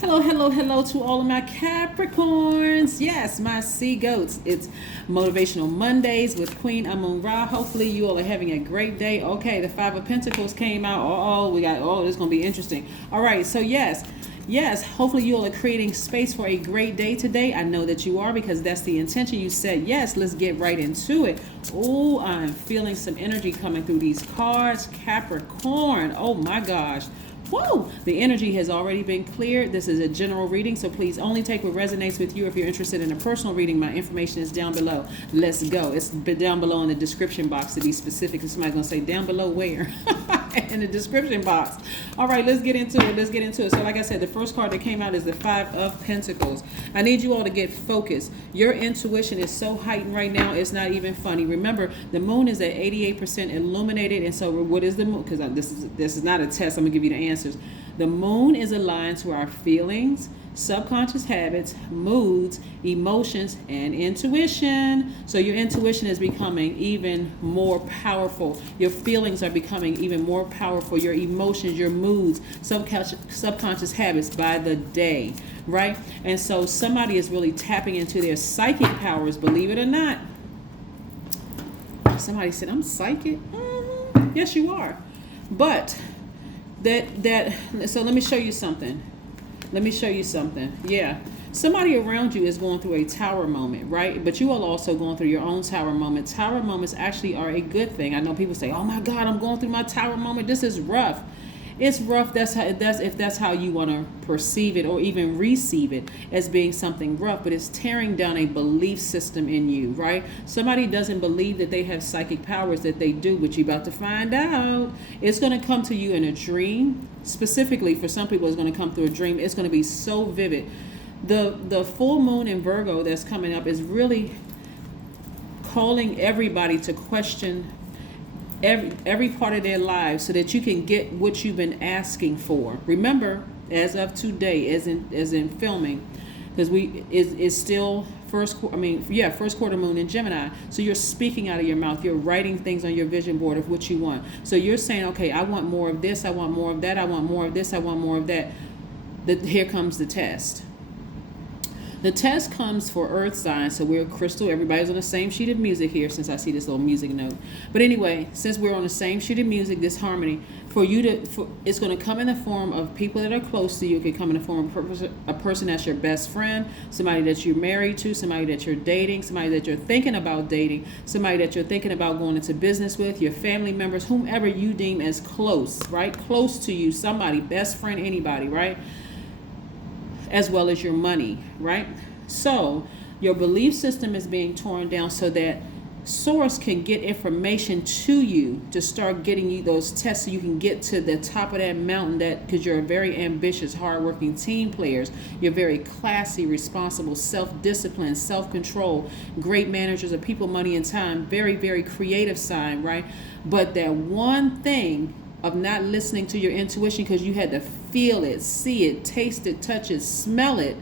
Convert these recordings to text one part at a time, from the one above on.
Hello, hello, hello to all of my Capricorns. Yes, my sea goats. It's Motivational Mondays with Queen Amun Ra. Hopefully you all are having a great day. Okay, the Five of Pentacles came out. This is going to be interesting. All right, so yes, hopefully you all are creating space for a great day today. I know that you are because that's the intention. You said, yes, let's get right into it. Oh, I'm feeling some energy coming through these cards. Capricorn, oh my gosh. Whoa! The energy has already been cleared. This is a general reading, so please only take what resonates with you. If you're interested in a personal reading, my information is down below. Let's go. It's down below in the description box to be specific. Because somebody's going to say, down below where? In the description box. All right, let's get into it. So like I said, the first card that came out is the Five of Pentacles. I need you all to get focused. Your intuition is so heightened right now, it's not even funny. Remember, the moon is at 88% illuminated. And so what is the moon? Because this is not a test. I'm going to give you the answers. The moon is aligned to our feelings, subconscious habits, moods, emotions, and intuition. So your intuition is becoming even more powerful. Your feelings are becoming even more powerful. Your emotions, your moods, subconscious habits by the day, right? And so somebody is really tapping into their psychic powers, believe it or not. Somebody said, I'm psychic. Yes, you are. But so let me show you something. Yeah. Somebody around you is going through a tower moment, right? But you are also going through your own tower moment. Tower moments actually are a good thing. I know people say, oh my God, I'm going through my tower moment. This is rough. It's rough. If that's how you want to perceive it or even receive it as being something rough, but it's tearing down a belief system in you, right? Somebody doesn't believe that they have psychic powers, that they do, but you're about to find out. It's going to come to you in a dream. Specifically for some people, it's going to come through a dream. It's going to be so vivid. The full moon in Virgo that's coming up is really calling everybody to question every part of their lives so that you can get what you've been asking for. Remember, as of today, as in filming, because it's still first quarter moon in Gemini. So you're speaking out of your mouth. You're writing things on your vision board of what you want. So you're saying, okay, I want more of this. I want more of that. I want more of this. I want more of that. Here comes the test. The test comes for earth signs, so we're crystal. Everybody's on the same sheet of music here since I see this little music note. But anyway, since we're on the same sheet of music, this harmony, it's going to come in the form of people that are close to you. It can come in the form of a person that's your best friend, somebody that you're married to, somebody that you're dating, somebody that you're thinking about dating, somebody that you're thinking about going into business with, your family members, whomever you deem as close, right? Close to you, somebody, best friend, anybody, right? As well as your money, right? So your belief system is being torn down so that source can get information to you to start getting you those tests so you can get to the top of that mountain, because you're a very ambitious, hardworking team players. You're very classy, responsible, self-disciplined, self-control, great managers of people, money, and time. Very, very creative sign, right? But that one thing of not listening to your intuition because you had to feel it, see it, taste it, touch it, smell it,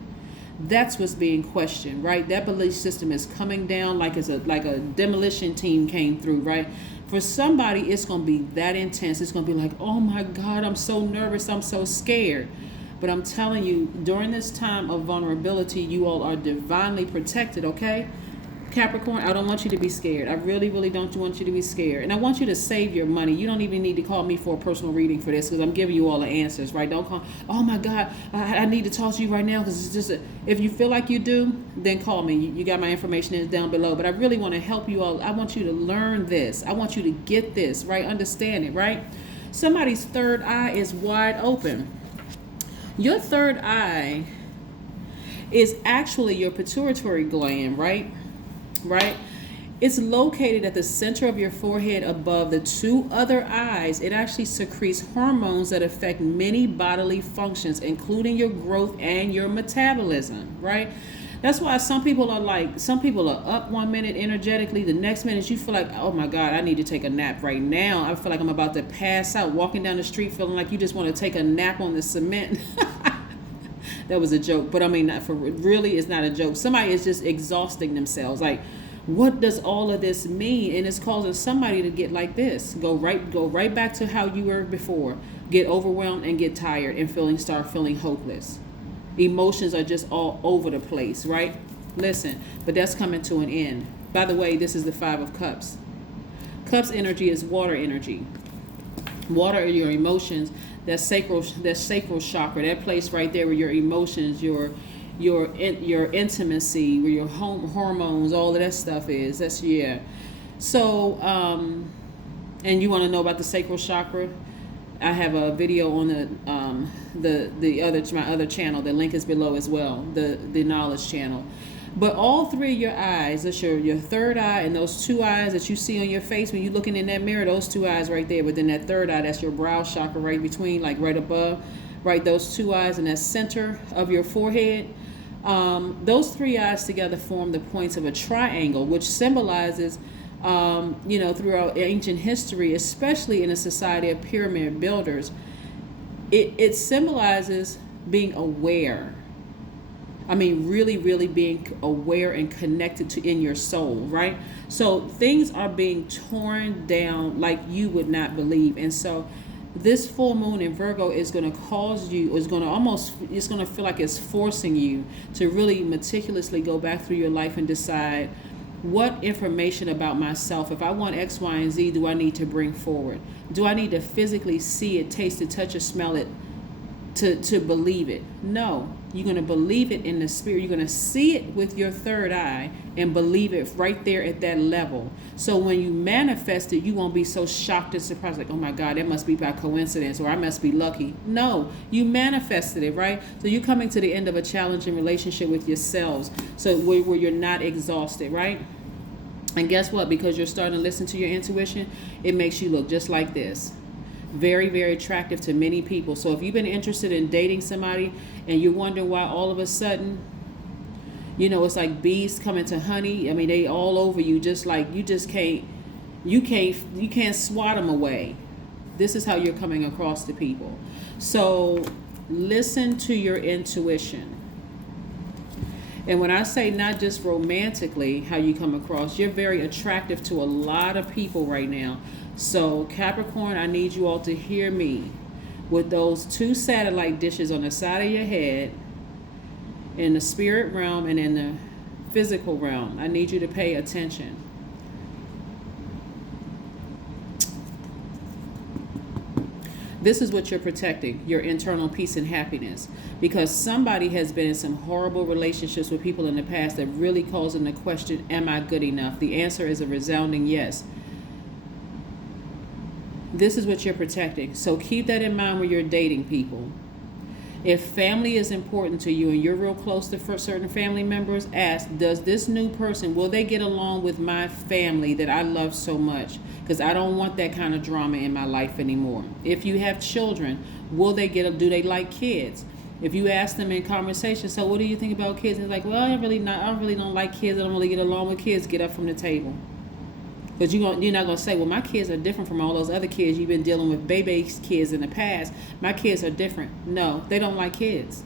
that's what's being questioned, right? That belief system is coming down like a demolition team came through, right? For somebody, it's going to be that intense. It's going to be like, oh my God, I'm so nervous, I'm so scared. But I'm telling you, during this time of vulnerability, you all are divinely protected, okay? Capricorn, I don't want you to be scared. I really, really don't want you to be scared. And I want you to save your money. You don't even need to call me for a personal reading for this because I'm giving you all the answers, right? Don't call, oh my God, I need to talk to you right now because it's just, if you feel like you do, then call me. You got my information down below. But I really want to help you all. I want you to learn this. I want you to get this, right? Understand it, right? Somebody's third eye is wide open. Your third eye is actually your pituitary gland, right? It's located at the center of your forehead above the two other eyes. It actually secretes hormones that affect many bodily functions, including your growth and your metabolism, right? That's why some people are up one minute energetically, the next minute you feel like, oh my God, I need to take a nap right now. I feel like I'm about to pass out, walking down the street feeling like you just want to take a nap on the cement. That was a joke, but I mean, really, it's not a joke. Somebody is just exhausting themselves. Like, what does all of this mean? And it's causing somebody to get like this. Go right back to how you were before. Get overwhelmed and get tired and start feeling hopeless. Emotions are just all over the place, right? Listen, but that's coming to an end. By the way, this is the Five of Cups. Cups energy is water energy. Water are your emotions. That sacral chakra, that place right there where your emotions, your intimacy, where your hormones, all of that stuff is. That's So, and you want to know about the sacral chakra? I have a video on my other channel. The link is below as well. The knowledge channel. But all three of your eyes, that's your third eye, and those two eyes that you see on your face when you're looking in that mirror, those two eyes right there. But then that third eye, that's your brow chakra right between, like right above, right? Those two eyes in that center of your forehead. Those three eyes together form the points of a triangle, which symbolizes, throughout ancient history, especially in a society of pyramid builders, it symbolizes being aware. I mean, really, really being aware and connected in your soul, right? So things are being torn down like you would not believe. And so this full moon in Virgo is going to cause you, it's going to feel like it's forcing you to really meticulously go back through your life and decide what information about myself, if I want X, Y, and Z, do I need to bring forward? Do I need to physically see it, taste it, touch it, smell it to believe it? No. You're going to believe it in the spirit. You're going to see it with your third eye and believe it right there at that level. So when you manifest it, you won't be so shocked and surprised, like, oh my God, that must be by coincidence, or I must be lucky. No, you manifested it, right? So you're coming to the end of a challenging relationship with yourselves. So where you're not exhausted, right? And guess what? Because you're starting to listen to your intuition, it makes you look just like this. Very, very attractive to many people. So if you've been interested in dating somebody and you're wondering why all of a sudden, it's like bees coming to honey. I mean, they all over you, just like you can't swat them away. This is how you're coming across to people. So listen to your intuition. And when I say not just romantically how you come across, you're very attractive to a lot of people right now. So Capricorn, I need you all to hear me. With those two satellite dishes on the side of your head, in the spirit realm and in the physical realm, I need you to pay attention. This is what you're protecting, your internal peace and happiness. Because somebody has been in some horrible relationships with people in the past that really calls into question, am I good enough? The answer is a resounding yes. This is what you're protecting. So keep that in mind when you're dating people. If family is important to you and you're real close to certain family members, ask, does this new person, will they get along with my family that I love so much? Because I don't want that kind of drama in my life anymore. If you have children, do they like kids? If you ask them in conversation, so what do you think about kids? And they're like, well, I really don't like kids. I don't really get along with kids. Get up from the table. But you're not going to say, well, my kids are different from all those other kids. You've been dealing with baby's kids in the past. My kids are different. No, they don't like kids.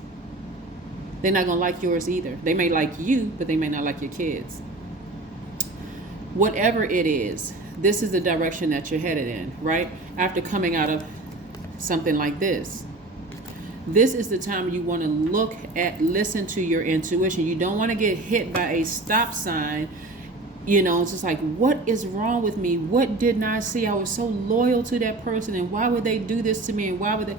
They're not going to like yours either. They may like you, but they may not like your kids. Whatever it is, this is the direction that you're headed in, right? After coming out of something like this. This is the time you want to listen to your intuition. You don't want to get hit by a stop sign. It's just like, what is wrong with me? What didn't I see? I was so loyal to that person, and why would they do this to me? And why would they?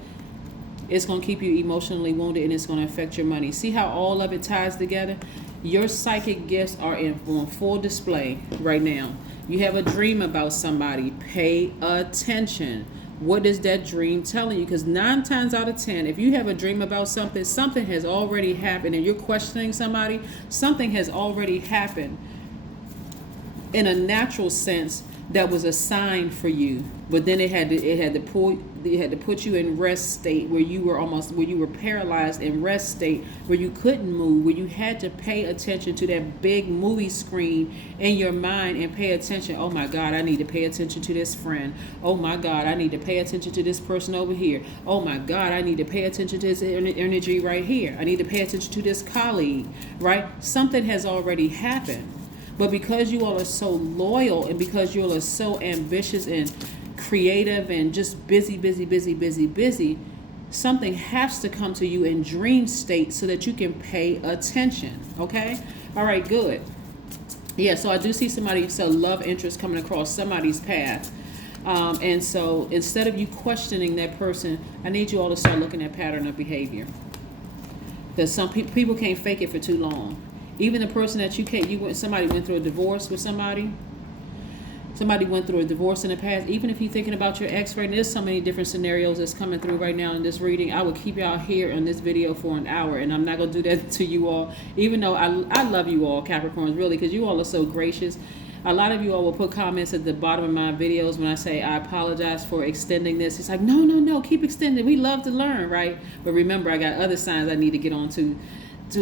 It's going to keep you emotionally wounded, and it's going to affect your money. See how all of it ties together? Your psychic gifts are on full display right now. You have a dream about somebody. Pay attention. What is that dream telling you? Because 9 times out of 10, if you have a dream about something, something has already happened, and you're questioning somebody, something has already happened in a natural sense that was a sign for you. But then it had to put you in rest state where you were paralyzed in rest state, where you couldn't move, where you had to pay attention to that big movie screen in your mind and pay attention. Oh my God, I need to pay attention to this friend. Oh my God, I need to pay attention to this person over here. Oh my God, I need to pay attention to this energy right here. I need to pay attention to this colleague, right? Something has already happened. But because you all are so loyal, and because you all are so ambitious and creative and just busy, Something has to come to you in dream state so that you can pay attention. Okay? All right, good. Yeah, so I do see somebody, so love interest coming across somebody's path. And so instead of you questioning that person, I need you all to start looking at pattern of behavior. Because some people can't fake it for too long. Even the person that somebody went through a divorce with somebody. Somebody went through a divorce in the past. Even if you're thinking about your ex right now, there's so many different scenarios that's coming through right now in this reading. I would keep y'all here in this video for an hour, and I'm not going to do that to you all. Even though I love you all, Capricorns, really, because you all are so gracious. A lot of you all will put comments at the bottom of my videos when I say, I apologize for extending this. It's like, no, keep extending. We love to learn, right? But remember, I got other signs I need to get on to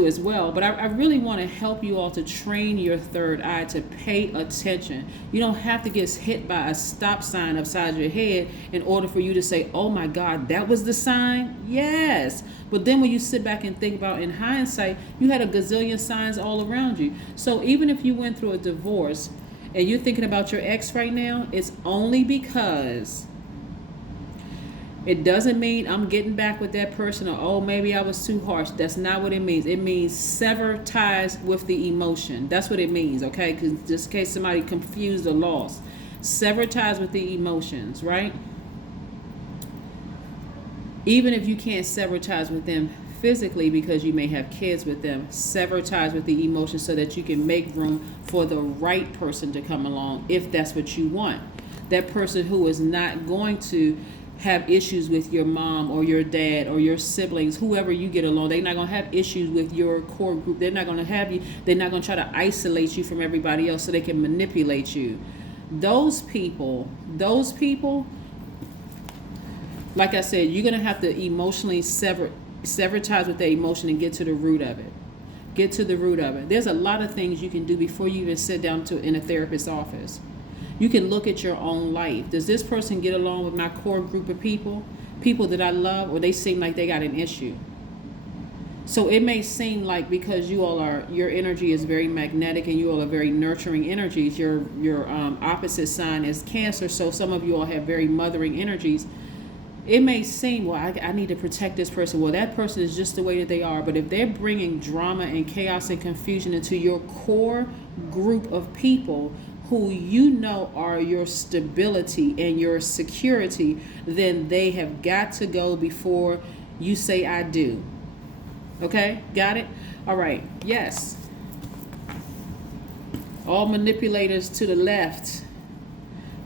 as well. But I really want to help you all to train your third eye to pay attention. You don't have to get hit by a stop sign upside your head in order for you to say, oh my God, that was the sign? Yes. But then when you sit back and think about in hindsight, you had a gazillion signs all around you. So even if you went through a divorce and you're thinking about your ex right now, it's only because it doesn't mean I'm getting back with that person or, oh, maybe I was too harsh. That's not what it means. It means sever ties with the emotion. That's what it means, okay? Because just in case somebody confused or lost. Sever ties with the emotions, right? Even if you can't sever ties with them physically because you may have kids with them, sever ties with the emotions so that you can make room for the right person to come along if that's what you want. That person who is not going to have issues with your mom or your dad or your siblings, whoever you get along. They're not going to have issues with your core group. They're not going to have you. They're not going to try to isolate you from everybody else so they can manipulate you. Those people, like I said, you're going to have to emotionally sever ties with their emotion and get to the root of it. Get to the root of it. There's a lot of things you can do before you even sit down in a therapist's office. You can look at your own life. Does this person get along with my core group of people that I love, or they seem like they got an issue? So it may seem like because your energy is very magnetic and you all are very nurturing energies, your opposite sign is Cancer, so some of you all have very mothering energies. It may seem, well, I need to protect this person. Well, that person is just the way that they are. But if they're bringing drama and chaos and confusion into your core group of people who you know are your stability and your security, then they have got to go before you say I do. Okay, got it? All right, yes. All manipulators to the left,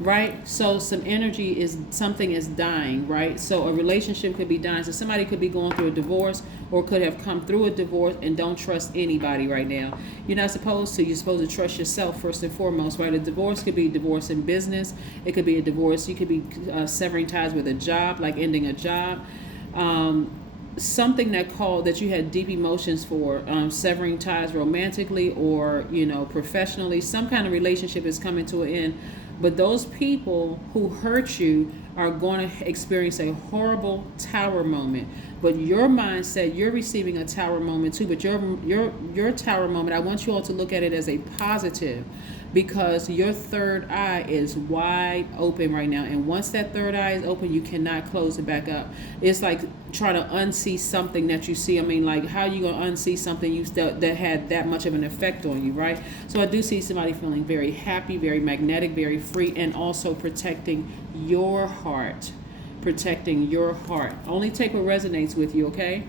right? So something is dying, right? So a relationship could be dying. So somebody could be going through a divorce or could have come through a divorce and don't trust anybody right now. You're not supposed to. You're supposed to trust yourself first and foremost, right? A divorce could be divorce in business. It could be a divorce. You could be severing ties with a job, like ending a job. Something that you had deep emotions for, severing ties romantically or, professionally. Some kind of relationship is coming to an end. But those people who hurt you are going to experience a horrible tower moment. But your mindset, you're receiving a tower moment too. But your tower moment, I want you all to look at it as a positive, because your third eye is wide open right now. And once that third eye is open, you cannot close it back up. It's like trying to unsee something that you see. I mean, like, how are you going to unsee something that had that much of an effect on you, right? So I do see somebody feeling very happy, very magnetic, very free, and also protecting your heart. Protecting your heart. Only take what resonates with you, okay?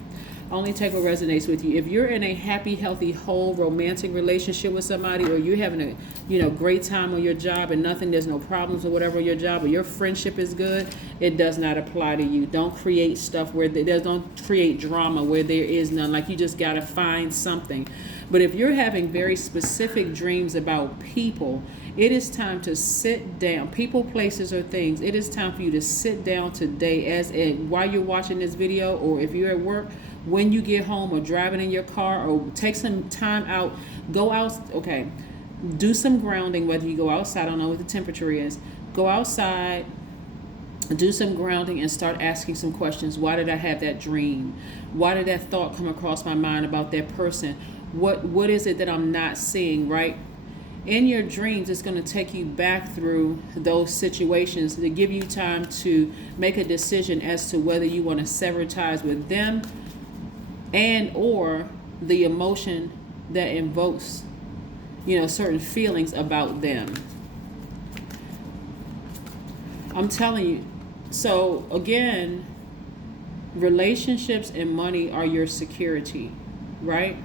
Only take what resonates with you. If you're in a happy, healthy, whole, romantic relationship with somebody, or you're having a great time on your job and there's no problems or whatever on your job, or your friendship is good, it does not apply to you. Don't create stuff don't create drama where there is none. Like, you just got to find something. But if you're having very specific dreams about people, it is time to sit down. People, places, or things. It is time for you to sit down today while you're watching this video, or if you're at work, when you get home, or driving in your car, or take some time out, go out, okay, do some grounding, whether you go outside, I don't know what the temperature is, go outside, do some grounding, and start asking some questions. Why did I have that dream? Why did that thought come across my mind about that person? What is it that I'm not seeing, right? In your dreams, it's going to take you back through those situations to give you time to make a decision as to whether you want to sever ties with them and or the emotion that invokes, certain feelings about them. I'm telling you. So again, relationships and money are your security, right?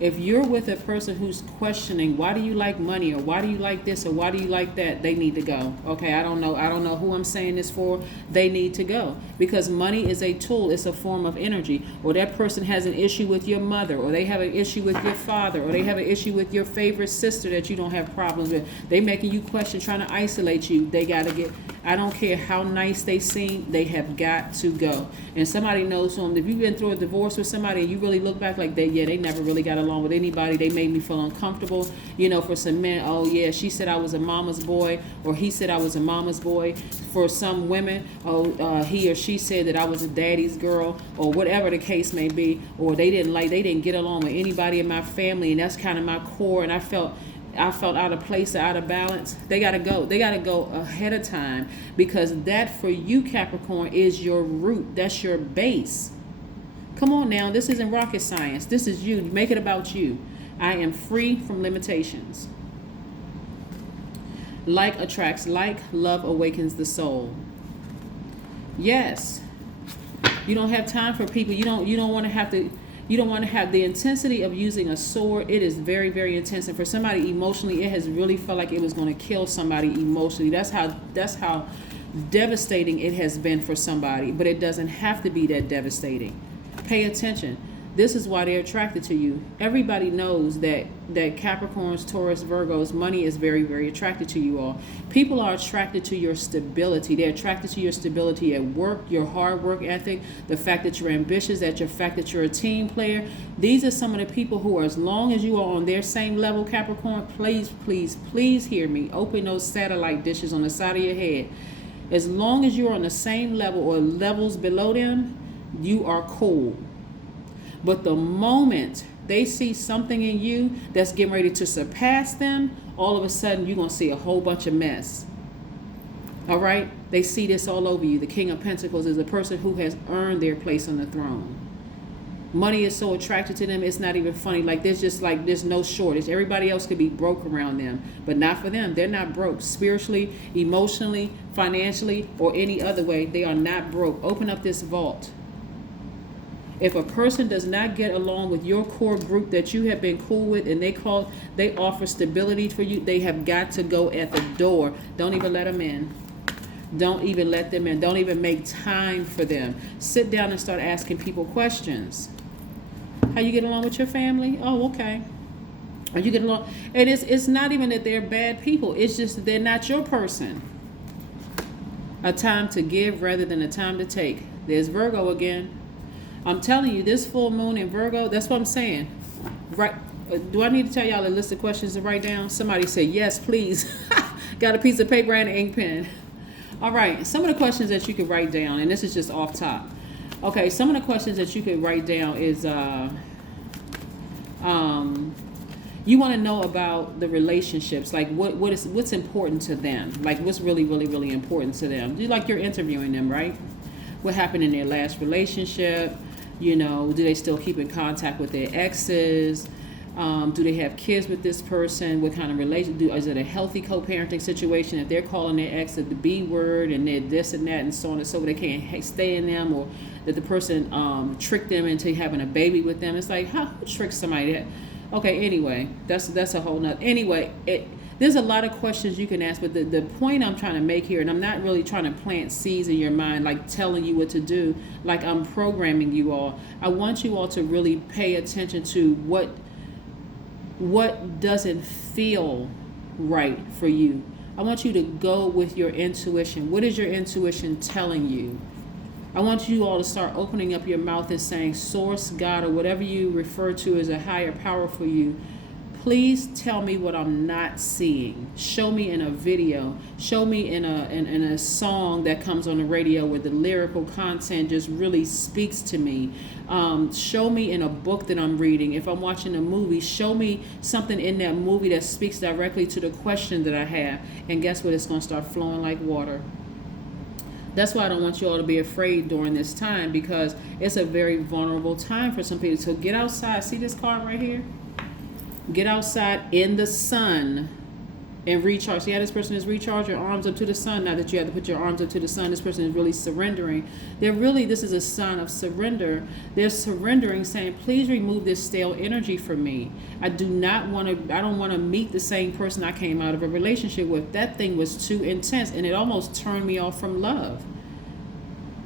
If you're with a person who's questioning, why do you like money, or why do you like this, or why do you like that, they need to go. Okay, I don't know who I'm saying this for. They need to go, because money is a tool. It's a form of energy. Or that person has an issue with your mother, or they have an issue with your father, or they have an issue with your favorite sister that you don't have problems with. They making you question, trying to isolate you. They got to get, I don't care how nice they seem, they have got to go. And somebody knows them. If you've been through a divorce with somebody and you really look back like they never really got along with anybody, they made me feel uncomfortable. For some men, oh yeah, she said I was a mama's boy, or he said I was a mama's boy. For some women, he or she said that I was a daddy's girl, or whatever the case may be. Or they didn't get along with anybody in my family, and that's kind of my core, and I felt out of place or out of balance. They got to go. They got to go ahead of time, because that for you, Capricorn, is your root. That's your base. Come on now. This isn't rocket science. This is you. Make it about you. I am free from limitations. Like attracts like. Love awakens the soul. Yes. You don't have time for people. You don't want to have to. You don't want to have the intensity of using a sword. It is very, very intense. And for somebody emotionally, it has really felt like it was going to kill somebody emotionally. That's how devastating it has been for somebody. But it doesn't have to be that devastating. Pay attention. This is why they're attracted to you. Everybody knows that Capricorns, Taurus, Virgos, money is very, very attracted to you all. People are attracted to your stability. They're attracted to your stability at work, your hard work ethic, the fact that you're ambitious, the fact that you're a team player. These are some of the people who are, as long as you are on their same level, Capricorn, please, please, please hear me. Open those satellite dishes on the side of your head. As long as you're on the same level or levels below them, you are cool. But the moment they see something in you that's getting ready to surpass them, all of a sudden you're going to see a whole bunch of mess. All right? They see this all over you. The King of Pentacles is a person who has earned their place on the throne. Money is so attracted to them, it's not even funny. There's no shortage. Everybody else could be broke around them, but not for them. They're not broke. Spiritually, emotionally, financially, or any other way, they are not broke. Open up this vault. If a person does not get along with your core group that you have been cool with, and they offer stability for you, they have got to go at the door. Don't even let them in. Don't even let them in. Don't even make time for them. Sit down and start asking people questions. How you get along with your family? Oh, okay. Are you getting along? And it's not even that they're bad people. It's just that they're not your person. A time to give rather than a time to take. There's Virgo again. I'm telling you, this full moon in Virgo, that's what I'm saying. Right? Do I need to tell y'all a list of questions to write down? Somebody say, yes, please. Got a piece of paper and an ink pen. All right. Some of the questions that you could write down, and this is just off top. Okay. Some of the questions that you could write down is, you want to know about the relationships, like what's important to them, like what's really, really, really important to them. Like you're interviewing them, right? What happened in their last relationship? Do they still keep in contact with their exes? Do they have kids with this person? What kind of relation? Is it a healthy co-parenting situation? If they're calling their ex the B word and they're this and that and so on and so forth, they can't stay in them, or that the person tricked them into having a baby with them. It's like, how trick somebody that? Okay, anyway, that's a whole nother. Anyway, there's a lot of questions you can ask, but the point I'm trying to make here, and I'm not really trying to plant seeds in your mind, like telling you what to do, like I'm programming you all. I want you all to really pay attention to what doesn't feel right for you. I want you to go with your intuition. What is your intuition telling you? I want you all to start opening up your mouth and saying, Source, God, or whatever you refer to as a higher power for you, Please tell me what I'm not seeing. Show me in a video. Show me in a song that comes on the radio where the lyrical content just really speaks to me. Show me in a book that I'm reading. If I'm watching a movie, show me something in that movie that speaks directly to the question that I have. And guess what? It's going to start flowing like water. That's why I don't want you all to be afraid during this time, because it's a very vulnerable time for some people. So get outside. See this card right here? Get outside in the sun and recharge. See how this person is recharged? Your arms up to the sun. Now that you have to put your arms up to the sun, this person is really surrendering. This is a sign of surrender. They're surrendering, saying, please remove this stale energy from me. I don't want to meet the same person I came out of a relationship with. That thing was too intense, and it almost turned me off from love.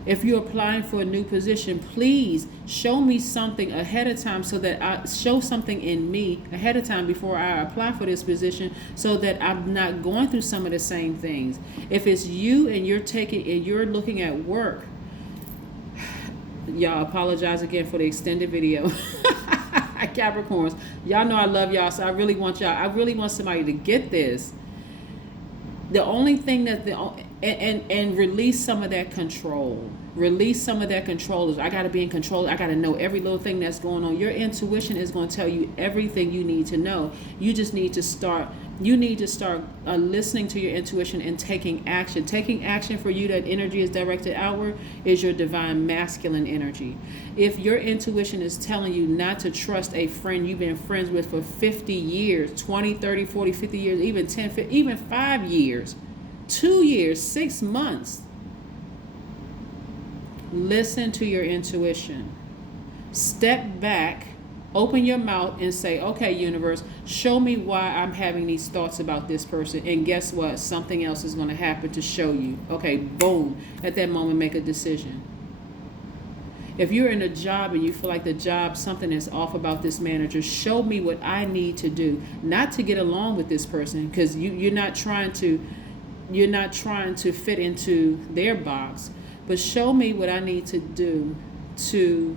If you're applying for a new position, please show me something ahead of time, so that I show something in me ahead of time before I apply for this position, so that I'm not going through some of the same things. If it's you and you're looking at work, y'all, apologize again for the extended video. Capricorns, y'all know I love y'all, so I really want somebody to get this. The only thing and release some of that control. Release some of that control. I got to be in control. I got to know every little thing that's going on. Your intuition is going to tell you everything you need to know. You just need to start. You need to start listening to your intuition and taking action. Taking action for you, that energy is directed outward, is your divine masculine energy. If your intuition is telling you not to trust a friend you've been friends with for 50 years, 20, 30, 40, 50 years, even 10, 50, even 5 years, 2 years, 6 months, listen to your intuition. Step back, open your mouth and say, okay, universe, show me why I'm having these thoughts about this person. And guess what? Something else is going to happen to show you. Okay, boom. At that moment, make a decision. If you're in a job and you feel like the job, something is off about this manager, show me what I need to do. Not to get along with this person, because you're not trying to fit into their box, but show me what I need to do to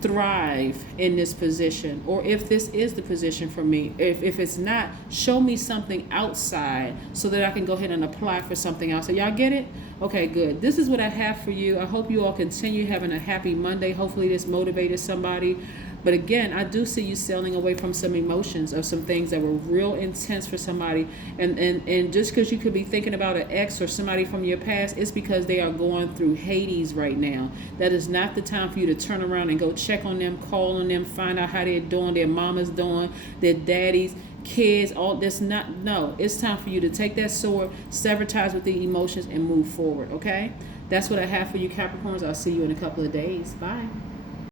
thrive in this position, or if this is the position for me. If it's not, show me something outside so that I can go ahead and apply for something else. So y'all get it? Okay, good. This is what I have for you. I hope you all continue having a happy Monday. Hopefully this motivated somebody. But again, I do see you sailing away from some emotions of some things that were real intense for somebody. And just because you could be thinking about an ex or somebody from your past, it's because they are going through Hades right now. That is not the time for you to turn around and go check on them, call on them, find out how they're doing, their mama's doing, their daddies, kids, all this. No, it's time for you to take that sword, sever ties with the emotions, and move forward, okay? That's what I have for you, Capricorns. I'll see you in a couple of days. Bye.